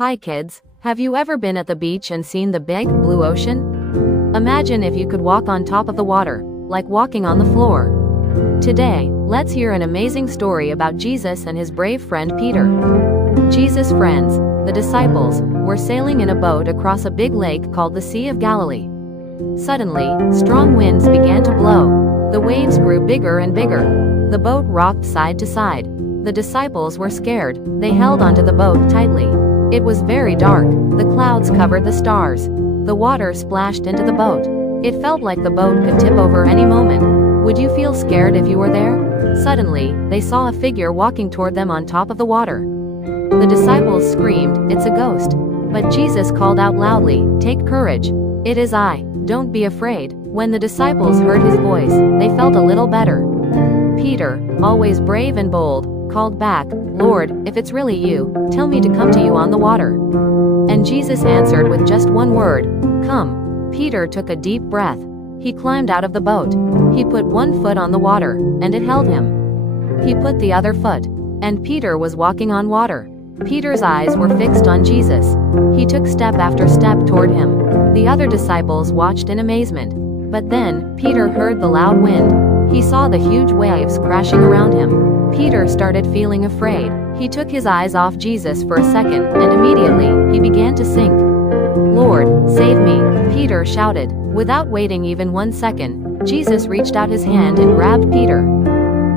Hi kids, have you ever been at the beach and seen the big, blue ocean? Imagine if you could walk on top of the water, like walking on the floor. Today, let's hear an amazing story about Jesus and his brave friend Peter. Jesus' friends, the disciples, were sailing in a boat across a big lake called the Sea of Galilee. Suddenly, strong winds began to blow. The waves grew bigger and bigger. The boat rocked side to side. The disciples were scared. They held onto the boat tightly. It was very dark. The clouds covered the stars. The water splashed into the boat. It felt like the boat could tip over any moment. Would you feel scared if you were there? Suddenly, they saw a figure walking toward them on top of the water. The disciples screamed, "It's a ghost." But Jesus called out loudly, "Take courage. It is I. Don't be afraid." When the disciples heard his voice, they felt a little better. Peter, always brave and bold, called back, "Lord, if it's really you, tell me to come to you on the water." And Jesus answered with just one word, "Come." Peter took a deep breath. He climbed out of the boat. He put one foot on the water, and it held him. He put the other foot, and Peter was walking on water. Peter's eyes were fixed on Jesus. He took step after step toward him. The other disciples watched in amazement. But then, Peter heard the loud wind. He saw the huge waves crashing around him. Peter started feeling afraid. He took his eyes off Jesus for a second, and immediately, he began to sink. "Lord, save me," Peter shouted. Without waiting even 1 second, Jesus reached out his hand and grabbed Peter.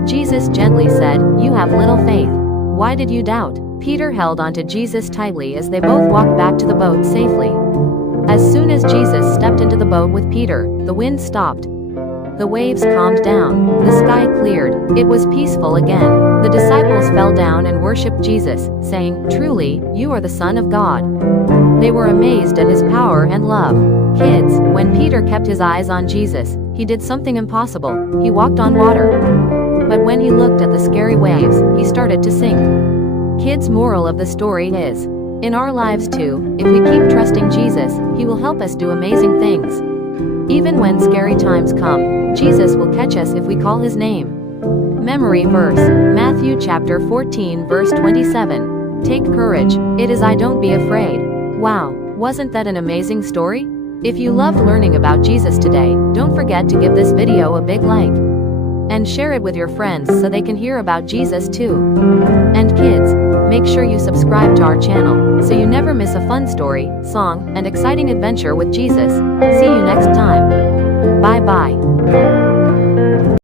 Jesus gently said, "You have little faith. Why did you doubt?" Peter held onto Jesus tightly as they both walked back to the boat safely. As soon as Jesus stepped into the boat with Peter, the wind stopped. The waves calmed down. The sky cleared. It was peaceful again. The disciples fell down and worshipped Jesus, saying, "Truly, you are the Son of God." They were amazed at his power and love. Kids, when Peter kept his eyes on Jesus, he did something impossible. He walked on water. But when he looked at the scary waves, he started to sink. Kids' moral of the story is, in our lives too, if we keep trusting Jesus, he will help us do amazing things. Even when scary times come, Jesus will catch us if we call his name. Memory verse, Matthew chapter 14 verse 27. Take courage, it is I, don't be afraid. Wow, wasn't that an amazing story? If you loved learning about Jesus today, don't forget to give this video a big like. And share it with your friends so they can hear about Jesus too. And kids, make sure you subscribe to our channel, so you never miss a fun story, song, and exciting adventure with Jesus. See you next time. Bye bye.